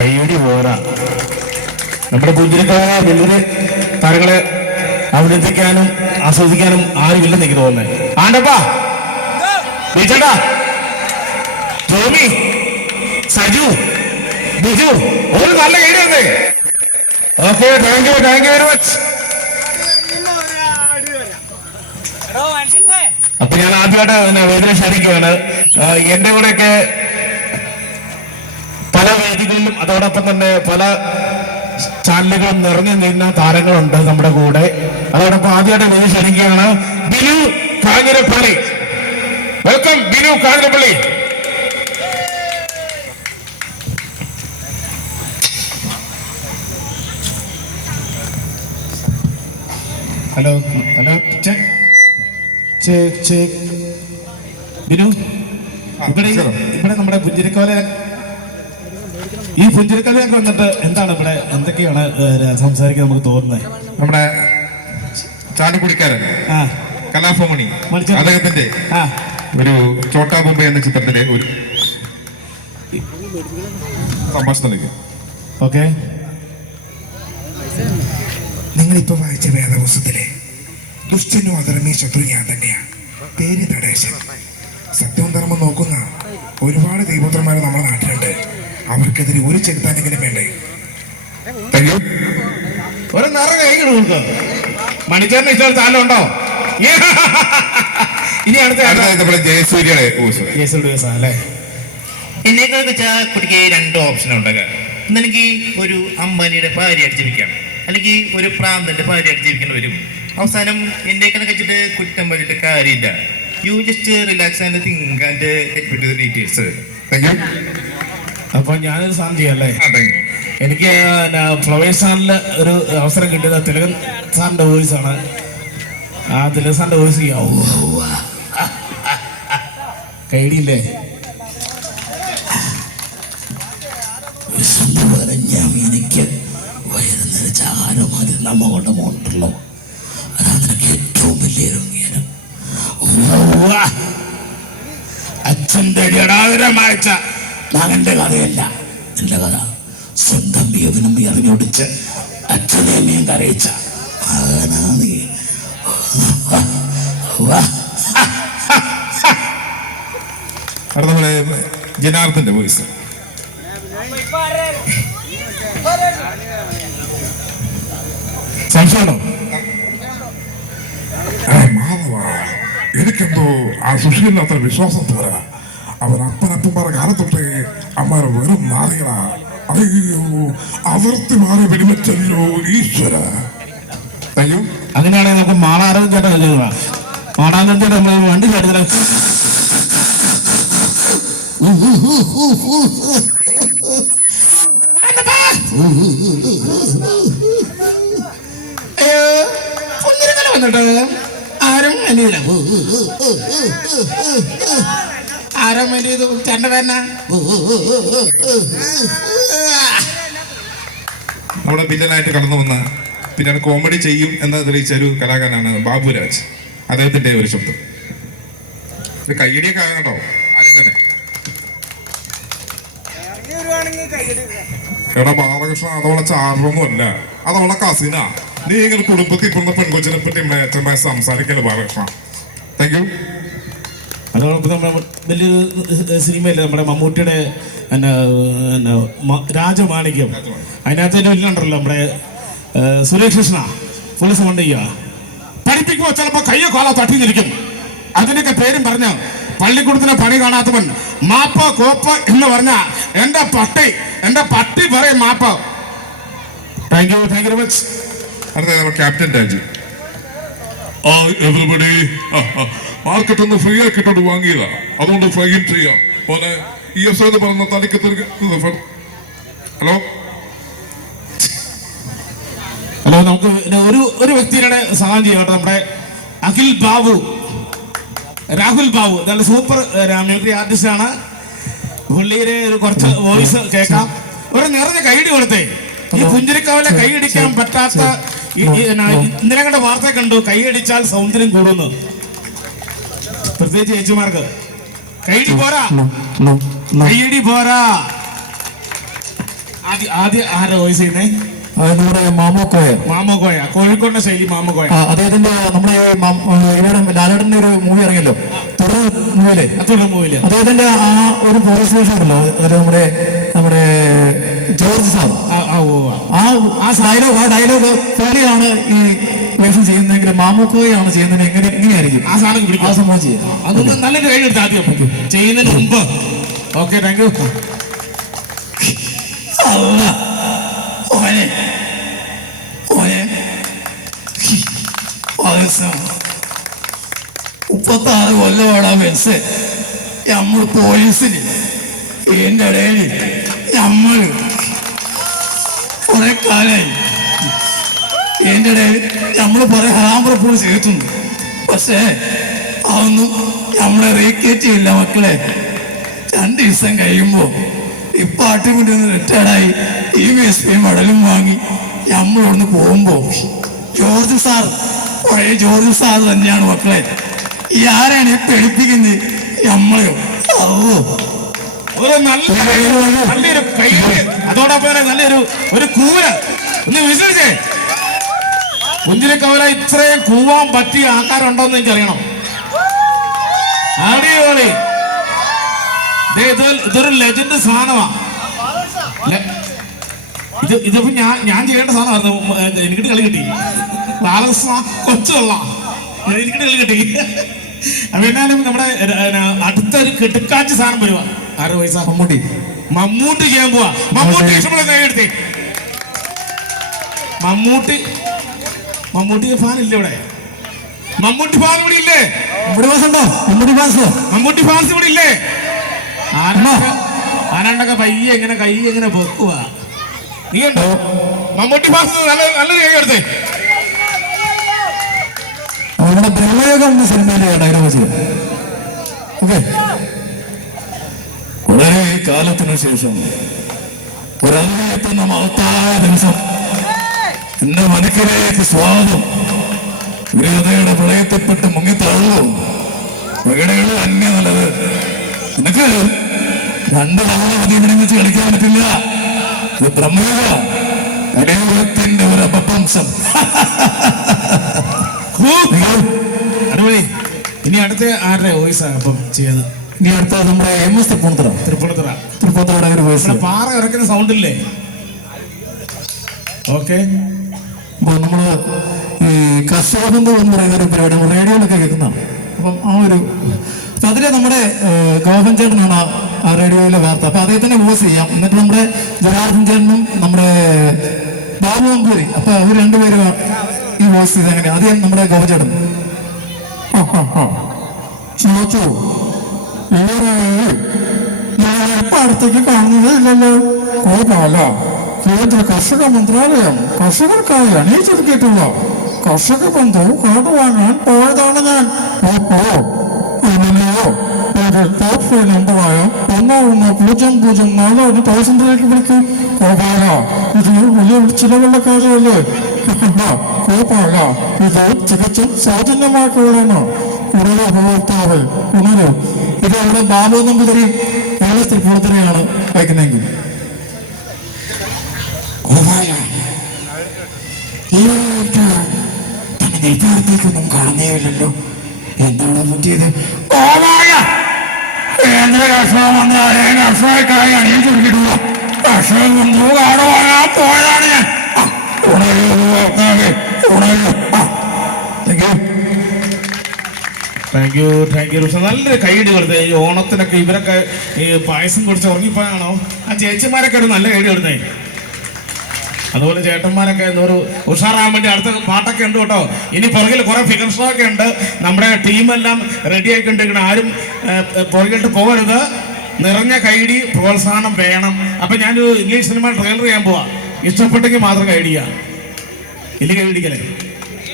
കൈയടി പോരാ. നമ്മുടെ പുഞ്ചിരിക്കായ വലിയ താരങ്ങളെ അഭിനന്ദിക്കാനും ആസ്വദിക്കാനും ആരുമില്ലെന്ന് എനിക്ക് തോന്നുന്നത് ആണ്ടപ്പാ. വിജടാ ടോമി സജു ബിജു ഒരു നല്ല കൈഡി വന്നേ okay thank you thank you very much അപ്പൊ ഞാൻ ആദ്യമായിട്ട് വേദന ശരിക്കുവാണ്. എന്റെ കൂടെയൊക്കെ അതോടൊപ്പം തന്നെ പല ചാനലുകളും നിറഞ്ഞു നിന്ന താരങ്ങളുണ്ട് നമ്മുടെ കൂടെ. അതോടൊപ്പം ആദ്യമായിട്ട് വേദി ക്ഷണിക്കുകയാണ് Binu Kanjirappally. Welcome Binu Kanjirappally. Hello hello check check check Binu ഇവിടെ ഇവിടെ നമ്മുടെ പുഞ്ചിരിക്കോല ഈ പുഞ്ചിരിക്കോലയൊക്കെ വന്നിട്ട് എന്താണ് ഇവിടെ? എന്തൊക്കെയാണ് സംസാരിക്കാൻ നമുക്ക് തോന്നുന്നത്? നമ്മുടെ ചാടിക്കുടിക്കാരൻ ആ. കലാഭമണി. അദ്ദേഹത്തിന്റെ ഒരു ചോട്ടാ ബൊമ്പ എന്ന ചിത്രത്തിലെ ഒരു സംഭാഷണത്തിലേക്ക്. ഓക്കെ. നിങ്ങളിപ്പോ വായിച്ച വേദപുസ്തകത്തിലെ ദുഷ്ടനും അധർമ്മീ ശത്രു ഞാൻ തന്നെയാ. പേര് തടേശൻ സത്യവും ധർമ്മം നോക്കുന്ന ഒരുപാട് ദൈവപുത്രന്മാർ നമ്മുടെ നാട്ടിലുണ്ട്. അവർക്കെതിരെ ഒരു ചെലുത്താനെങ്കിലും വേണ്ടേ? കഴിയും ഒരു നിറ കൈ കൊടുക്കുക മണിച്ചേറിന് ഇഷ്ടം താലുണ്ടോ ഇനി അടുത്ത? ജയസൂര്യയുടെ അല്ലേ? എന്നെക്കാൾ വെച്ചാൽ കുട്ടിക്ക് രണ്ട് ഓപ്ഷൻ ഉണ്ടാകുക ഒന്നെനിക്ക് ഒരു അമ്പാനിയുടെ ഭാര്യയായിട്ട് ജീവിക്കാം. അല്ലെങ്കിൽ ഒരു പ്രാന്തന്റെ ഭാര്യയായിട്ട് ജീവിക്കേണ്ടി വരും. അവസാനം എന്നെക്കാൾ കഴിച്ചിട്ട് കുറ്റം പറഞ്ഞിട്ട് കാര്യമില്ല. You just relax and think and details thank you അപ്പൊ ഞാനൊരു സാന്തി യു എനിക്ക് ഫ്ലവേഴ്സ് ഒരു അവസരം കിട്ടിയത് തിലകൻ സാറിന്റെ വോയിസ് ആണ്. ആ തിലകൻ സാറിന്റെ വോയിസ് കഴിയില്ലേ പറഞ്ഞ എനിക്ക് നമ്മളുടെ ഏറ്റവും വലിയൊരു. അച്ഛന്റെ ജടാകരമായച്ച മകന്റെ കഥയല്ല എന്റെ കഥ. സ്വന്തം ജീവനും എറിഞ്ഞൊടിച്ച് അച്ഛനെയും കരയിച്ച ആകാനാ നീ നമ്മുടെ ജനാർദ്ദന്റെ വോയിസ്. സംശയമാണോ എനിക്കെന്തോ ആ സുഷിയില്ലാത്ത വിശ്വാസം പോരാ അവൻ അപ്പനപ്പന്മാരെ കാലത്തൊട്ടേ അമ്മ വെറും നാറികളാ. അയ്യോ അതിർത്തി മാറി വെടിവെച്ചല്ലോ ഈശ്വര. താങ്ക് യു അങ്ങനെയാണെങ്കിൽ നമുക്ക് മാണാരം ചേട്ടൻ ചോദിക്കാം ചേട്ടാ ചേട്ടൻ നമ്മൾ വണ്ടി ചേട്ടൻ വന്നിട്ട് ആരും എന്റെ ആരും എന്റെ ഇത് ചേട്ടന്റെ പേരനാ നമ്മുടെ വില്ലനായിട്ട് കടന്നു വന്ന പിന്നെ കോമഡി ചെയ്യും എന്ന് തെളിയിച്ച ഒരു കലാകാരനാണ് ബാബുരാജ്. അദ്ദേഹത്തിന്റെ ഒരു ശബ്ദം. കയ്യടിയൊക്കെ ആകാം കേട്ടോ. ആദ്യം തന്നെ. എടാ ബാലകൃഷ്ണ അതവളെ ചാറൊന്നും അല്ല അതവളെ കസിന നീ ഇങ്ങനെ കുടുംബത്തിൽ പിറന്ന പെൺകൊച്ചിനെ പറ്റി മേച്ചമായി സംസാരിക്കൽ ബാലകൃഷ്ണ? താങ്ക് യു അതോടൊപ്പം നമ്മുടെ വലിയൊരു സിനിമയില്ല? നമ്മുടെ മമ്മൂട്ടിയുടെ എന്നാ രാജമാണിക്യം. അതിനകത്ത് തന്നെ വില്ലുണ്ടല്ലോ നമ്മുടെ സുരേഷ് കൃഷ്ണ. ഫുള്ള് സൗണ്ട് ചെയ്യുക. പഠിപ്പിക്കുമ്പോൾ ചിലപ്പോൾ കയ്യോ കാലോ തട്ടി നിൽക്കും. അതിനൊക്കെ പേരും പറഞ്ഞ് പള്ളിക്കൂടത്തിന് പണി കാണാത്തവൻ മാപ്പ കോപ്പ എന്ന് പറഞ്ഞ എന്റെ പട്ടി എന്റെ പട്ടി പറയും മാപ്പ്. Thank you thank you very much അടുത്ത ക്യാപ്റ്റൻ രാജു. എവറിബഡി മാർക്കറ്റിൽ നിന്ന് ഫ്രീ ആക്കിയിട്ടുണ്ട് വാങ്ങിയതാ. അതുകൊണ്ട് ഫ്രൈയും ചെയ്യാം. പോലെ ഇ എസ് എന്ന് പറഞ്ഞ തലയ്ക്ക് ഹലോ? ഹലോ നമുക്ക് ഒരു ഒരു വ്യക്തിയുടെ സഹായം ചെയ്യാം കേട്ടോ നമ്മുടെ അഖിൽ ബാബു. രാഹുൽ ബാബു. നല്ല സൂപ്പർ മിമിക്രി ആർട്ടിസ്റ്റ് ആണ്. പുള്ളിയുടെ ഒരു കുറച്ച് വോയിസ് കേൾക്കാം. ഒരു നിറഞ്ഞ കൈയിടി കൊടുത്തേ. ഈ പുഞ്ചിരിക്കാവിലെ കൈയിടിക്കാൻ പറ്റാത്ത ഇന്നലെ കണ്ട വാർത്ത കണ്ടു കൈയടിച്ചാൽ സൗന്ദര്യം കൂടുന്നു. പ്രത്യേകിച്ച് ചേച്ചിമാർക്ക്. കൈയടി പോരാ. കൈയടി പോരാ. ആദ്യ ആദ്യ ആരാ വോയിസ് ചെയ്യുന്നേ? നമ്മുടെ മാമോക്കോയ മാമോക്കോയ കോഴിക്കോടിന്റെ ശൈലി മാമോക്കോയ ആ, അദ്ദേഹത്തിന്റെ നമ്മുടെ ലാലേട്ടന്റെ ഒരു മൂവി ഇറങ്ങിയല്ലോ. തുടർ മൂവിയിലെ അദ്ദേഹത്തിന്റെ ആ ഒരു പോലീസ് സ്റ്റേഷൻ ഉണ്ടല്ലോ. നമ്മുടെ നമ്മുടെ ജോർജ് സാർ ആ ആ, ആ. ആ ആ ഡയലോഗ് ആ ഡയലോഗ് പുള്ളിയാണ് ഈ വേഷം ചെയ്യുന്നതെങ്കിൽ മാമോക്കോയാണ് ചെയ്യുന്നത്? എങ്ങനെ എങ്ങനെയായിരിക്കും? ആ സാധനം ആ പിടിക്കാം. സംഭവം ചെയ്യാം. അതൊന്ന് നല്ലൊരു കഴിഞ്ഞെടുത്ത് ആദ്യം ചെയ്യുന്നതിന് മുമ്പ്. ഓക്കെ താങ്ക് യു ഓനെ. ഓനെ. മുപ്പത്താറ് കൊല്ലമാണ് മെൻസ് നമ്മൾ പോലീസിന്. ഇതിന്റെ ഇടയിൽ നമ്മൾ കാലായി എന്റെ നമ്മൾ കുറെ ഹറാമ്പുറപ്പോൾ ചെയ്തിട്ടുണ്ട്. പക്ഷേ അതൊന്നും നമ്മളെ റീക്കേറ്റ് ചെയ്യില്ല മക്കളെ. രണ്ട് ദിവസം കഴിയുമ്പോൾ ഈ പാട്ടും കൊണ്ട് ഒന്ന് റിട്ടയർഡായി ഈ എസ് പി മെഡലും വാങ്ങി നമ്മളോടന്ന് പോകുമ്പോൾ ജോർജ് സാർ പഴയ ജോർജ് സാർ തന്നെയാണ് മക്കളെ. ഈ ആരാണ് ഈ പേടിപ്പിക്കുന്നത്? നമ്മളെയോ? അല്ലോ ഒരു നല്ല നല്ലൊരു കൈ അതോടൊപ്പം നല്ലൊരു ഒരു കൂര ഒന്ന് വിശ്വസിച്ചേ? കുഞ്ചിരിക്കവല ഇത്രയും കൂവാൻ പറ്റിയ ആൾക്കാരുണ്ടോന്ന് എനിക്കറിയണം. അടിപൊളി. ഇതൊരു ലെജൻഡ് സാധനമാണ് ഇത് ഇതിപ്പോ ഞാൻ ഞാൻ ചെയ്യേണ്ട സാധനമായിരുന്നു. എനിക്കിട്ട് കളി കിട്ടി. ബാലസ് കൊച്ചുള്ള എനിക്കിട്ട് കളി കിട്ടി. എന്നാലും നമ്മുടെ അടുത്തൊരു കെട്ടുക്കാച്ച് സാധനം വരുവാ. ആറ് വയസ്സാ. മമ്മൂട്ടി. മമ്മൂട്ടി ചെയ്യാൻ പോവാ. മമ്മൂട്ടി ഇഷ്ടപ്പെടുന്ന എടുത്തേ. മമ്മൂട്ടി മമ്മൂട്ടി ഫാൻ ഇല്ല ഇവിടെ? മമ്മൂട്ടി ഫാൻ ഇവിടെ ഇല്ലേ? ഇവിടെ മമ്മൂട്ടി ഫാൻസ് മമ്മൂട്ടി ഫാൻസ് ഇവിടെ ഇല്ലേ? ആനണ്ടൊക്കെ പയ്യെ എങ്ങനെ കൈ എങ്ങനെ പൊക്കുക നീ ഉണ്ടോ മമ്മൂട്ടി ഫാൻസ് നല്ല നല്ലൊരു കൈ എടുത്തേ. നമ്മുടെ ബ്രഹ്മയോഗം എന്ന സിനിമയിലെ ഡയലോഗ് ഓക്കെ. കാലത്തിനു ശേഷം ഒരങ്ങെത്തുന്ന മഹത്തായ ദിവസം. എന്റെ മനക്കിലേക്ക് സ്വാഗതം. ഗ്രഹതയുടെ പ്രളയത്തിൽപ്പെട്ട് മുങ്ങിത്തള്ളു പ്രകടകൾ തന്നെ നല്ലത് നിനക്ക് രണ്ട് തവണ ഇവിടെ വെച്ച് കളിക്കാൻ പറ്റില്ല. ഇത് ഒരു അപഭംശം ഇനി അടുത്ത ആരുടെ വോയിസാണ് അപ്പം ചെയ്തത് ഇനി അടുത്ത നമ്മുടെ എം എസ് തൃപ്പൂണിത്തറ തൃപ്പൂണിത്തുറ തൃപ്പൂണിത്തറയുടെ ഒരു വോയിസ് പാറ ഇറക്കുന്ന സൗണ്ട് ഇല്ലേ? ഓക്കെ അപ്പോൾ നമ്മൾ ഈ കർഷകബന്ധു എന്ന് പറയുന്ന ഒരു പരിപാടി നമ്മൾ റേഡിയോയിലൊക്കെ കേൾക്കുന്നതാണ്. അപ്പം ആ ഒരു അപ്പം അതിൽ നമ്മുടെ ഗോപൻ ചേട്ടനാണ് ആ- റേഡിയോയിലെ വാർത്ത. അപ്പം അദ്ദേഹത്തിനെ വോയിസ് ചെയ്യാം. എന്നിട്ട് നമ്മുടെ ജനാർദ്ദൻ ചേട്ടനും നമ്മുടെ ബാബു അമ്പൂരി. അപ്പം അവർ രണ്ടുപേരും ഈ വോയിസ് ചെയ്ത് അങ്ങനെ ആദ്യം നമ്മുടെ ഗോപൻ ചേട്ടൻ. ചോദിച്ചു അടുത്തേക്ക് കാണുന്നതില്ലല്ലോ. കോപാല കേന്ദ്ര കർഷക മന്ത്രാലയം കർഷകർക്കായി അണിയിച്ചൊരുക്കിയിട്ടുള്ള കർഷക ബന്ധു കാർഡ് വാങ്ങാൻ പോയതാണ് ഞാൻ. അപ്പോ അങ്ങനെയോ ഒരു ടോപ്പ് ഫോൺ നമ്പറായ ഒന്ന് ഒന്ന് പൂജ്യം പൂജ്യം നാല് ഒന്ന് തൗസൻഡിലേക്ക് വിളിക്കും. ഇത് വലിയ ചിലവുള്ള കാര്യമല്ലേ? കോപാല ഇത് തികച്ചും സൗജന്യമാക്കുള്ളതാണ് കൂടുതൽ ഉപഭോക്താവ് ഉണരും. ഇത് നമ്മുടെ ബാബു നമ്പൂതിരി കേരളത്തിൽ പുറത്തിനെയാണ് വയ്ക്കുന്നതെങ്കിൽ. നെയ്ത്താരത്തേക്കൊന്നും കാണുന്നേയില്ലല്ലോ. എന്താണ് പറ്റിയത്? ഗോപാല കേന്ദ്ര കർഷക മന്ത്രാലയ കർഷകർക്കായി അണിയിച്ചൊരുക്കിയിട്ടുള്ള കർഷക ബന്ധു കാട് വാങ്ങാൻ പോയതാണ് ഞാൻ ആ, ഉണരൂ, താങ്ക് യു താങ്ക് യു പക്ഷെ നല്ലൊരു കൈയിടി കൊടുത്തേ. ഈ ഓണത്തിനൊക്കെ ഇവരൊക്കെ ഈ പായസം കുടിച്ച് ഉറങ്ങിപ്പോയാണോ? ആ ചേച്ചിമാരൊക്കെ ഒരു നല്ല കൈയിടി കൊടുത്തേ. അതുപോലെ ചേട്ടന്മാരൊക്കെ ഒരു ഉഷാറാകാൻ വേണ്ടി അടുത്ത പാട്ടൊക്കെ ഉണ്ട് കേട്ടോ. ഇനി പുറകിൽ കുറെ ഫിഗർ ഷോ ഒക്കെ ഉണ്ട്. നമ്മുടെ ടീമെല്ലാം റെഡി ആയിക്കൊണ്ടിരിക്കണം ആരും പുറകിലോട്ട് പോകരുത്. നിറഞ്ഞ കൈടി പ്രോത്സാഹനം വേണം. അപ്പൊ ഞാനൊരു ഇംഗ്ലീഷ് സിനിമ ട്രെയിലർ ചെയ്യാൻ പോവാ. ഇഷ്ടപ്പെട്ടെങ്കിൽ മാത്രം കൈഡിയാ ഇല്ലെങ്കിൽ കൈയടിക്കലേ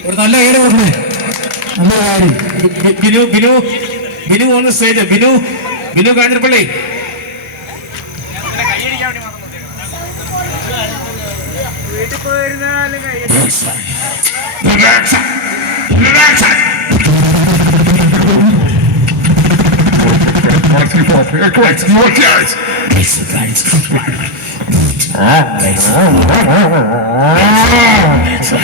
ഒരു നല്ല കൈഡി B- Binu Binu Binu on stage Binu Binu Kanjirappally.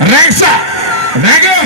Reza! Rega!